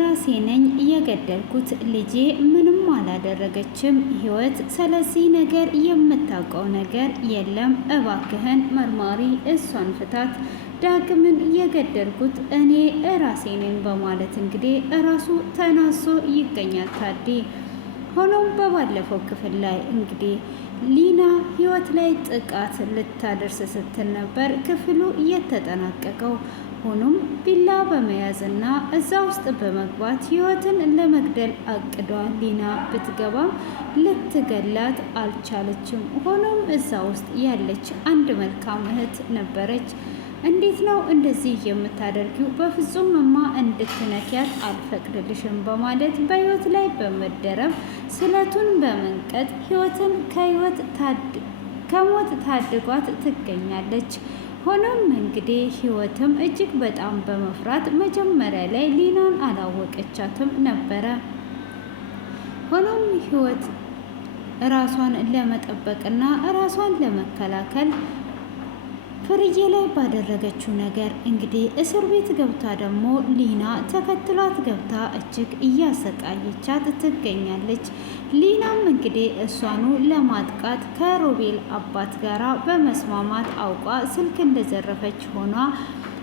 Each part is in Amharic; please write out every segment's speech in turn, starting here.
ራሴ ነኝ የገደልኩት፣ ልጄ ምንም አላደረገችም ህይወት። ስለዚህ ነገር የምታውቀው ነገር የለም። እባክህን መርማሪ እሷን ፍታት። ዳግምን የገደልኩት እኔ ራሴ ነኝ በማለት እንግዲህ ራሱ ተናሶ ይገኛል ታዴ። ሆኖም በባለፈው ክፍል ላይ እንግዲህ ሊና ህይወት ላይ ጥቃት ልታደርስ ስትል ነበር ክፍሉ የተጠናቀቀው። ሆኖም ቢላ በመያዝና እዛ ውስጥ በመግባት ህይወትን ለመግደል አቅዷል። ሊና ብትገባም ልትገላት አልቻለችም። ሆኖም እዛ ውስጥ ያለች አንድ መልካም እህት ነበረች። እንዴት ነው እንደዚህ የምታደርጊው? በፍጹምማ እንድትነኪያት አልፈቅድልሽም በማለት በህይወት ላይ በመደረብ ስለቱን በመንቀጥ ህይወትን ከሞት ታድጓት ትገኛለች። ሆኖም እንግዲህ ህይወትም እጅግ በጣም በመፍራት መጀመሪያ ላይ ሊናን አላወቀቻትም ነበረ። ሆኖም ህይወት ራሷን ለመጠበቅና ራሷን ለመከላከል ፍርዬ ላይ ባደረገችው ነገር እንግዲህ እስር ቤት ገብታ ደግሞ ሊና ተከትሏት ገብታ እጅግ እያሰቃየቻት ትገኛለች። ሊናም እንግዲህ እሷኑ ለማጥቃት ከሮቤል አባት ጋራ በመስማማት አውቋ ስልክ እንደዘረፈች ሆኗ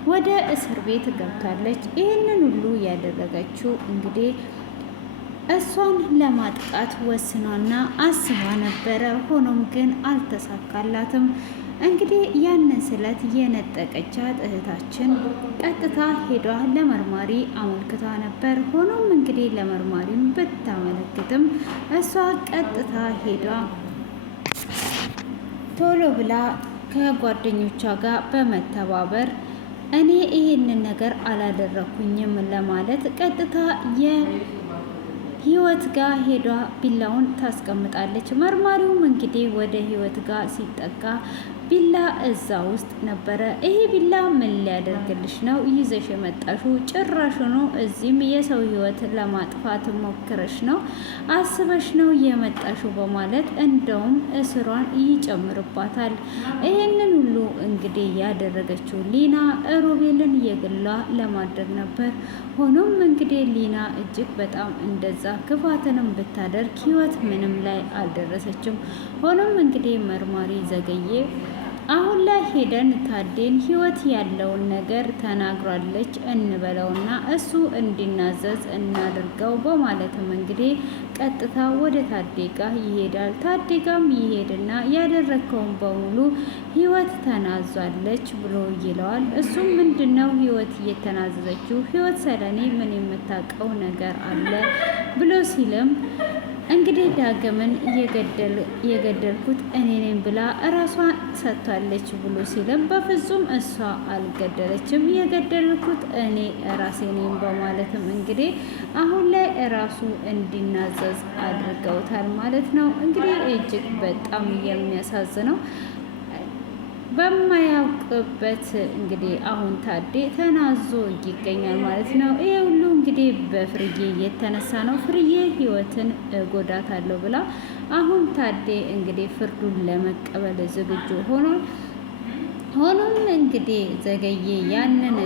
ወደ እስር ቤት ገብታለች። ይህንን ሁሉ ያደረገችው እንግዲህ እሷን ለማጥቃት ወስኗና አስባ ነበረ። ሆኖም ግን አልተሳካላትም። እንግዲህ ያንን ስለት የነጠቀቻት እህታችን ቀጥታ ሄዷ ለመርማሪ አመልክታ ነበር። ሆኖም እንግዲህ ለመርማሪም ብታመለክትም እሷ ቀጥታ ሄዷ ቶሎ ብላ ከጓደኞቿ ጋር በመተባበር እኔ ይሄንን ነገር አላደረኩኝም ለማለት ቀጥታ ህይወት ጋር ሄዷ ቢላውን ታስቀምጣለች። መርማሪውም እንግዲህ ወደ ህይወት ጋር ሲጠጋ ቢላ እዛ ውስጥ ነበረ። ይሄ ቢላ ምን ሊያደርግልሽ ነው ይዘሽ የመጣሽው? ጭራሹኑ እዚህም የሰው ህይወት ለማጥፋት ሞክረሽ ነው አስበሽ ነው የመጣሽው በማለት እንደውም እስሯን ይጨምርባታል። ይሄንን ሁሉ እንግዲህ ያደረገችው ሊና ሮቤልን የግሏ ለማድረግ ነበር። ሆኖም እንግዲህ ሊና እጅግ በጣም እንደዛ ክፋትንም ብታደርግ ህይወት ምንም ላይ አልደረሰችም። ሆኖም እንግዲህ መርማሪ ዘገየ አሁን ላይ ሄደን ታዴን ህይወት ያለውን ነገር ተናግራለች እንበለውና እሱ እንዲናዘዝ እናድርገው በማለትም እንግዲህ ቀጥታ ወደ ታዴ ጋር ይሄዳል። ታዴ ጋም ይሄድና ያደረግከውን በሙሉ ህይወት ተናዟለች ብሎ ይለዋል። እሱም ምንድነው ህይወት እየተናዘዘችው? ህይወት ሰለኔ ምን የምታውቀው ነገር አለ ብሎ ሲልም እንግዲህ ዳግምን የገደልኩት እኔ ነኝ ብላ እራሷን ሰጥቷለች ብሎ ሲልም በፍጹም እሷ አልገደለችም፣ የገደልኩት እኔ ራሴ ነኝ በማለትም እንግዲህ አሁን ላይ እራሱ እንዲናዘዝ አድርገውታል ማለት ነው። እንግዲህ እጅግ በጣም የሚያሳዝነው በማያውቅበት እንግዲህ አሁን ታዴ ተናዞ ይገኛል ማለት ነው። ይሄ ሁሉ እንግዲህ በፍርዬ የተነሳ ነው። ፍርዬ ህይወትን እጎዳታለሁ ብላ አሁን ታዴ እንግዲህ ፍርዱን ለመቀበል ዝግጁ ሆኗል። ሆኖም እንግዲህ ዘገየ ያንን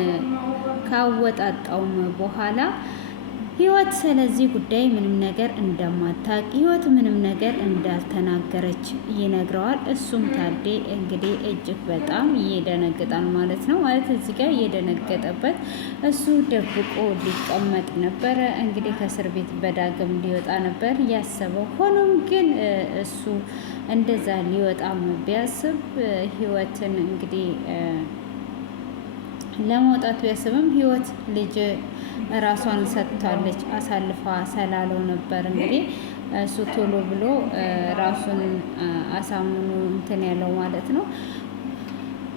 ካወጣጣውም በኋላ ህይወት ስለዚህ ጉዳይ ምንም ነገር እንደማታውቅ ህይወት ምንም ነገር እንዳልተናገረች ይነግረዋል። እሱም ታዴ እንግዲህ እጅግ በጣም ይደነግጣል ማለት ነው። ማለት እዚህ ጋር የደነገጠበት እሱ ደብቆ ሊቀመጥ ነበረ። እንግዲህ ከእስር ቤት በዳግም ሊወጣ ነበር ያሰበው። ሆኖም ግን እሱ እንደዛ ሊወጣም ቢያስብ ህይወትን እንግዲህ ለመውጣት ቢያስብም ህይወት ልጅ ራሷን ሰጥታለች አሳልፋ ስላለው ነበር እንግዲህ እሱ ቶሎ ብሎ ራሱን አሳምኖ እንትን ያለው ማለት ነው።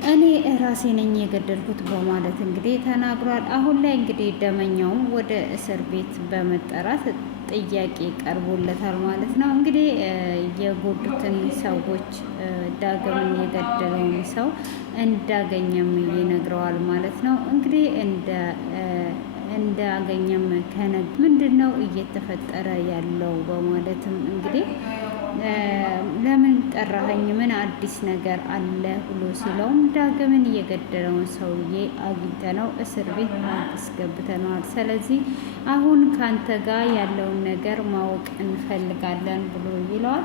እኔ ራሴ ነኝ የገደልኩት በማለት እንግዲህ ተናግሯል። አሁን ላይ እንግዲህ ደመኛውም ወደ እስር ቤት በመጠራት ጥያቄ ቀርቦለታል ማለት ነው። እንግዲህ የጎዱትን ሰዎች ዳግምን የገደለውን ሰው እንዳገኘም ይነግረዋል ማለት ነው። እንግዲህ እንዳገኘም ምንድን ነው እየተፈጠረ ያለው በማለትም እንግዲህ ለምን ጠራኸኝ? ምን አዲስ ነገር አለ ብሎ ሲለውም ዳግምን እየገደለውን ሰውዬ አግኝተነው እስር ቤት አስገብተነዋል። ስለዚህ አሁን ካንተ ጋር ያለውን ነገር ማወቅ እንፈልጋለን ብሎ ይለዋል።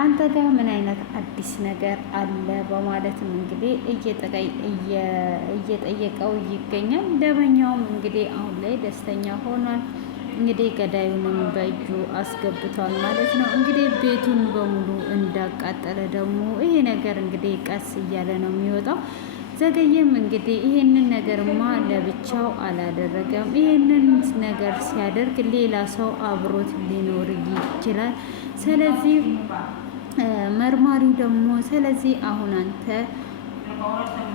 አንተ ጋር ምን አይነት አዲስ ነገር አለ በማለትም እንግዲህ እየጠየቀው ይገኛል። ደበኛውም እንግዲህ አሁን ላይ ደስተኛ ሆኗል። እንግዲህ ገዳዩንም በእጁ አስገብቷል ማለት ነው። እንግዲህ ቤቱን በሙሉ እንዳቃጠለ ደግሞ ይሄ ነገር እንግዲህ ቀስ እያለ ነው የሚወጣው። ዘገየም እንግዲህ ይሄንን ነገርማ ለብቻው አላደረገም። ይሄንን ነገር ሲያደርግ ሌላ ሰው አብሮት ሊኖር ይችላል። ስለዚህ መርማሪው ደግሞ ስለዚህ አሁን አንተ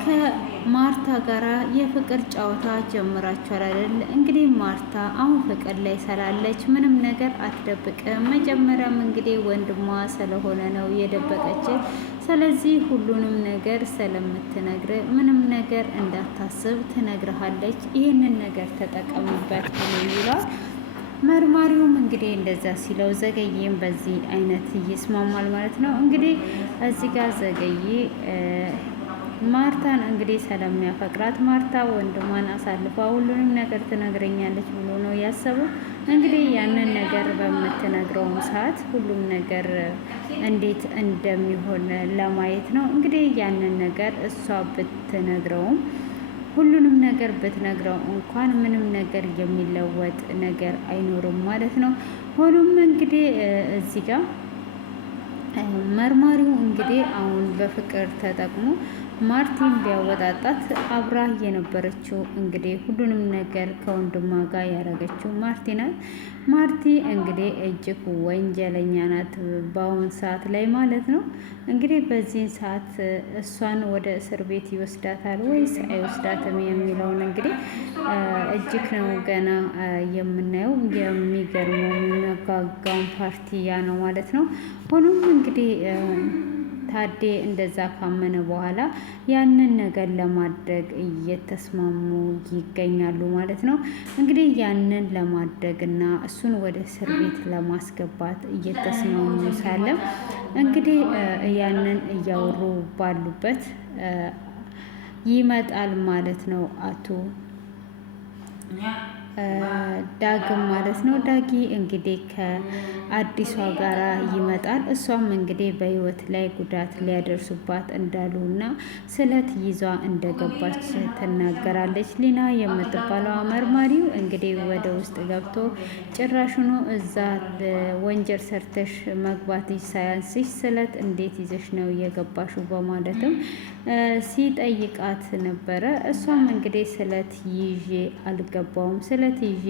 ከማርታ ጋራ የፍቅር ጨዋታ ጀምራችኋል አይደል? እንግዲህ ማርታ አሁን ፍቅር ላይ ስላለች ምንም ነገር አትደብቅም። መጀመሪያም እንግዲህ ወንድሟ ስለሆነ ነው የደበቀች። ስለዚህ ሁሉንም ነገር ስለምትነግር ምንም ነገር እንዳታስብ ትነግርሃለች። ይህንን ነገር ተጠቀሙበት ብሎ ይላል። መርማሪውም እንግዲህ እንደዛ ሲለው ዘገዬም በዚህ አይነት ይስማማል ማለት ነው። እንግዲህ እዚህ ጋር ዘገዬ ማርታን እንግዲህ ስለሚያፈቅራት ማርታ ወንድሟን አሳልፋ ሁሉንም ነገር ትነግረኛለች ብሎ ነው ያሰበው። እንግዲህ ያንን ነገር በምትነግረውም ሰዓት ሁሉም ነገር እንዴት እንደሚሆን ለማየት ነው። እንግዲህ ያንን ነገር እሷ ብትነግረውም ሁሉንም ነገር ብትነግረው እንኳን ምንም ነገር የሚለወጥ ነገር አይኖርም ማለት ነው። ሆኖም እንግዲህ እዚህ ጋር መርማሪው እንግዲህ አሁን በፍቅር ተጠቅሞ ማርቲን ቢያወጣጣት አብራ የነበረችው እንግዲህ ሁሉንም ነገር ከወንድሟ ጋር ያደረገችው ማርቲ ናት። ማርቲ እንግዲህ እጅግ ወንጀለኛ ናት በአሁን ሰዓት ላይ ማለት ነው። እንግዲህ በዚህን ሰዓት እሷን ወደ እስር ቤት ይወስዳታል ወይስ አይወስዳትም የሚለውን እንግዲህ እጅግ ነው ገና የምናየው። የሚገርመው የሚያጓጓውን ፓርቲ ያ ነው ማለት ነው። ሆኖም እንግዲህ ታዴ እንደዛ ካመነ በኋላ ያንን ነገር ለማድረግ እየተስማሙ ይገኛሉ ማለት ነው። እንግዲህ ያንን ለማድረግ እና እሱን ወደ እስር ቤት ለማስገባት እየተስማሙ ሳለ እንግዲህ ያንን እያወሩ ባሉበት ይመጣል ማለት ነው አቶ ዳግም ማለት ነው። ዳጊ እንግዲህ ከአዲሷ ጋራ ይመጣል። እሷም እንግዲህ በህይወት ላይ ጉዳት ሊያደርሱባት እንዳሉ እና ስለት ይዟ እንደገባች ትናገራለች። ሊና የምትባለው መርማሪው እንግዲህ ወደ ውስጥ ገብቶ ጭራሹኑ እዛ ወንጀል ሰርተሽ መግባት ሳያንስሽ ስለት እንዴት ይዘሽ ነው የገባሹ በማለትም ሲጠይቃት ነበረ። እሷም እንግዲህ ስለት ይዤ አልገባውም፣ ስለት ይዤ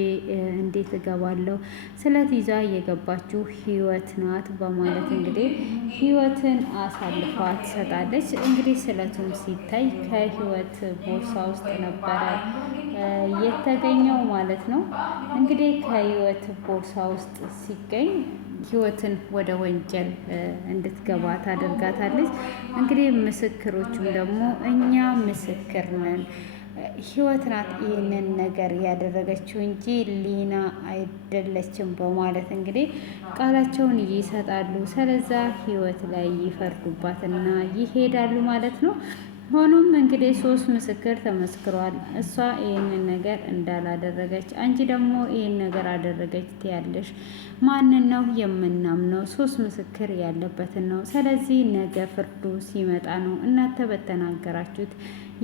እንዴት እገባለሁ? ስለት ይዛ የገባችው ህይወት ናት በማለት እንግዲህ ህይወትን አሳልፋ ትሰጣለች። እንግዲህ ስለቱም ሲታይ ከህይወት ቦርሳ ውስጥ ነበረ የተገኘው ማለት ነው። እንግዲህ ከህይወት ቦርሳ ውስጥ ሲገኝ ህይወትን ወደ ወንጀል እንድትገባ ታደርጋታለች። እንግዲህ ምስክሮቹም ደግሞ እኛ ምስክር ነን፣ ህይወት ናት ይህንን ነገር ያደረገችው እንጂ ሊና አይደለችም በማለት እንግዲህ ቃላቸውን ይሰጣሉ። ስለዛ ህይወት ላይ ይፈርዱባትና ይሄዳሉ ማለት ነው። ሆኖም እንግዲህ 3 ምስክር ተመስክሯል። እሷ ይህንን ነገር እንዳላደረገች፣ አንቺ ደግሞ ይህን ነገር አደረገች ትያለሽ። ማንን ነው የምናምነው? 3 ምስክር ያለበትን ነው። ስለዚህ ነገ ፍርዱ ሲመጣ ነው እናንተ በተናገራችሁት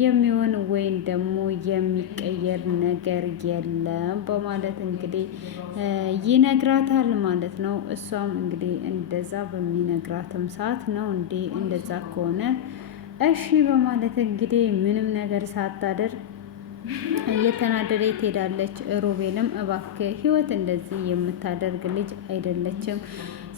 የሚሆን ወይም ደግሞ የሚቀየር ነገር የለም በማለት እንግዲህ ይነግራታል ማለት ነው። እሷም እንግዲህ እንደዛ በሚነግራትም ሰዓት ነው እንዴ እንደዛ ከሆነ እሺ በማለት እንግዲህ ምንም ነገር ሳታደርግ እየተናደደ ትሄዳለች። ሮቤልም እባክህ ህይወት እንደዚህ የምታደርግ ልጅ አይደለችም፣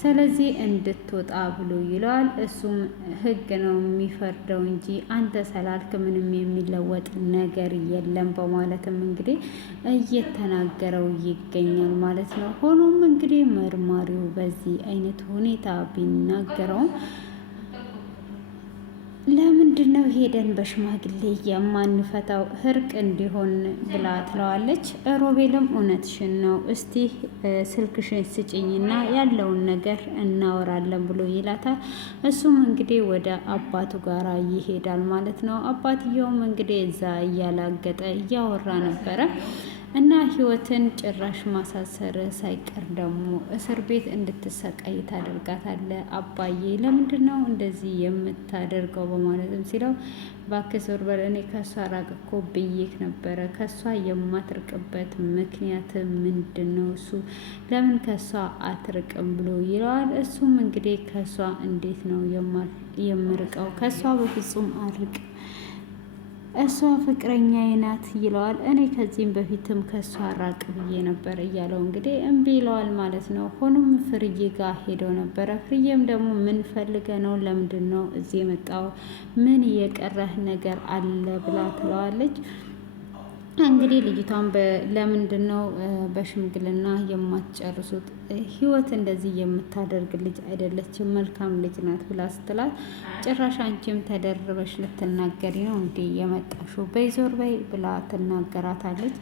ስለዚህ እንድትወጣ ብሎ ይለዋል። እሱም ህግ ነው የሚፈርደው እንጂ አንተ ስላልክ ምንም የሚለወጥ ነገር የለም በማለትም እንግዲህ እየተናገረው ይገኛል ማለት ነው። ሆኖም እንግዲህ መርማሪው በዚህ አይነት ሁኔታ ቢናገረውም ለምንድን ነው ሄደን በሽማግሌ የማንፈታው እርቅ እንዲሆን ብላ ትለዋለች። ሮቤልም እውነትሽን ነው፣ እስቲ ስልክሽን ስጭኝና ያለውን ነገር እናወራለን ብሎ ይላታል። እሱም እንግዲህ ወደ አባቱ ጋራ ይሄዳል ማለት ነው። አባትየውም እንግዲህ እዛ እያላገጠ እያወራ ነበረ እና ህይወትን ጭራሽ ማሳሰር ሳይቀር ደግሞ እስር ቤት እንድትሰቃይ ታደርጋታለህ። አባዬ ለምንድን ነው እንደዚህ የምታደርገው? በማለትም ሲለው እባክህ ዞር በል፣ እኔ ከእሷ ራቅ እኮ ብዬሽ ነበረ። ከእሷ የማትርቅበት ምክንያት ምንድን ነው? እሱ ለምን ከእሷ አትርቅም ብሎ ይለዋል። እሱም እንግዲህ ከእሷ እንዴት ነው የምርቀው? ከእሷ በፍጹም አርቅ፣ እሷ ፍቅረኛዬ ናት ይለዋል። እኔ ከዚህም በፊትም ከእሷ ራቅ ብዬ ነበር እያለው እንግዲህ እምቢ ይለዋል ማለት ነው። ሆኖም ፍርዬ ጋር ሄደው ነበረ። ፍርዬም ደግሞ ምን ፈልገ ነው? ለምንድን ነው እዚህ የመጣው? ምን የቀረህ ነገር አለ ብላ ትለዋለች። እንግዲህ ልጅቷን ለምንድን ነው በሽምግልና የማትጨርሱት? ህይወት እንደዚህ የምታደርግ ልጅ አይደለችም፣ መልካም ልጅ ናት ብላ ስትላት ጭራሽ አንቺም ተደርበሽ ልትናገሪ ነው እንዴ የመጣሽው? በይዞር በይ ብላ ትናገራታለች።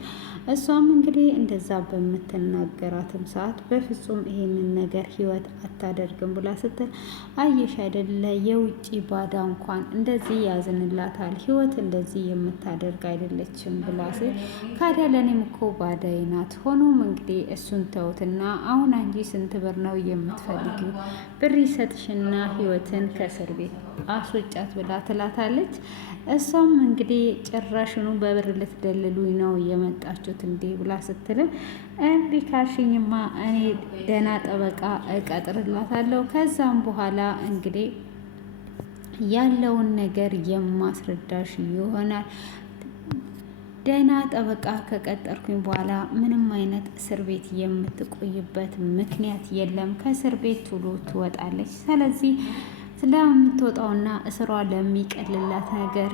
እሷም እንግዲህ እንደዛ በምትናገራትም ሰዓት በፍጹም ይሄንን ነገር ህይወት አታደርግም ብላ ስትል አየሽ አይደለ የውጭ ባዳ እንኳን እንደዚህ ያዝንላታል፣ ህይወት እንደዚህ የምታደርግ አይደለችም ብላ ካዲያ ለእኔም እኮ ባዳይ ናት። ሆኖም እንግዲህ እሱን ተውትና አሁን አንቺ ስንት ብር ነው የምትፈልጊው? ብር ይሰጥሽና ህይወትን ከእስር ቤት አስወጫት ብላ ትላታለች። እሷም እንግዲህ ጭራሽኑ በብር ልትደልሉኝ ነው የመጣችሁት እንዴ ብላ ስትልም እምቢ ካልሽኝማ እኔ ደህና ጠበቃ እቀጥርላታለሁ፣ ከዛም በኋላ እንግዲህ ያለውን ነገር የማስረዳሽ ይሆናል። ደህና ጠበቃ ከቀጠርኩኝ በኋላ ምንም አይነት እስር ቤት የምትቆይበት ምክንያት የለም። ከእስር ቤት ቶሎ ትወጣለች። ስለዚህ ስለምትወጣውና እስሯ ለሚቀልላት ነገር